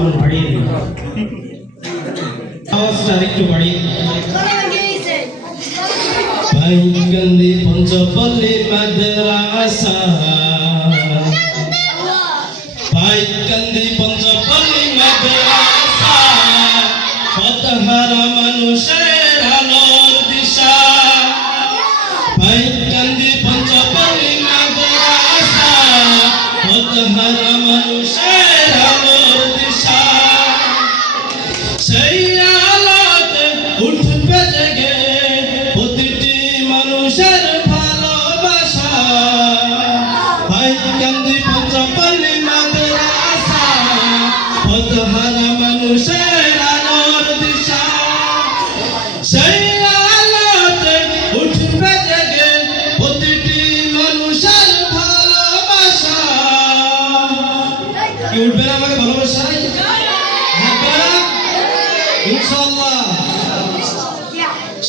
Sound বাড়িয়ে দিন, আওয়াজটা একটু বাড়িয়ে দিন। বাইগন্দি পঞ্চপল্লী মাদ্রাসা, বাইগন্দি পঞ্চপল্লী মাদ্রাসা, পথহারা মানুষের আলোর দিশা। বাইগন্দি পঞ্চপল্লী মাদ্রাসা, পথহারা মানুষের আলোর দিশা। সেই আলোতে উঠবে জেগে প্রতিটি মানুষের ভালোবাসা। বাইগন্দি পঞ্চপল্লী মাদ্রাসা, পথহারা মানুষের আলোর দিশা। সেই আলোতে উঠবে জেগে প্রতিটি মানুষের ভালোবাসা। কি উঠবে না আমাকে ভালোবাসা? ইনশাআল্লাহ।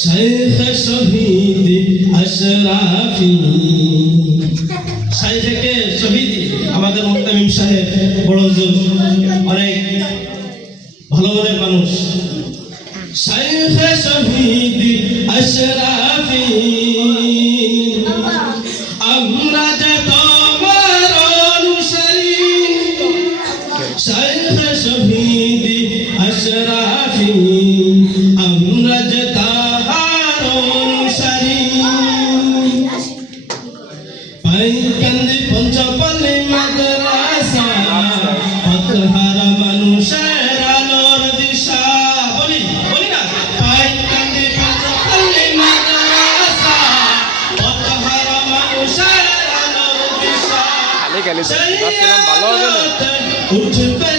শেখ শহীদ আশরাফি, শেখে শহীদ আমাদের মুহতামিম সাহেব বড় হুজুর, অনেক ভালো মনের মানুষ। শেখ শহীদ আশরাফি, আমরা যে তোমার অনুসারী। শেখ শহীদ আশরাফি, আমরা যে তাহার অনুসারী। বাইগন্দি পঞ্চপল্লী মাদ্রাসা, পথহারা মানুষের আলোর দিশা। বলি বলি না, বাইগন্দি পঞ্চপল্লী মাদ্রাসা, পথহারা মানুষের আলোর দিশা। ভালো হবে না? উঠবে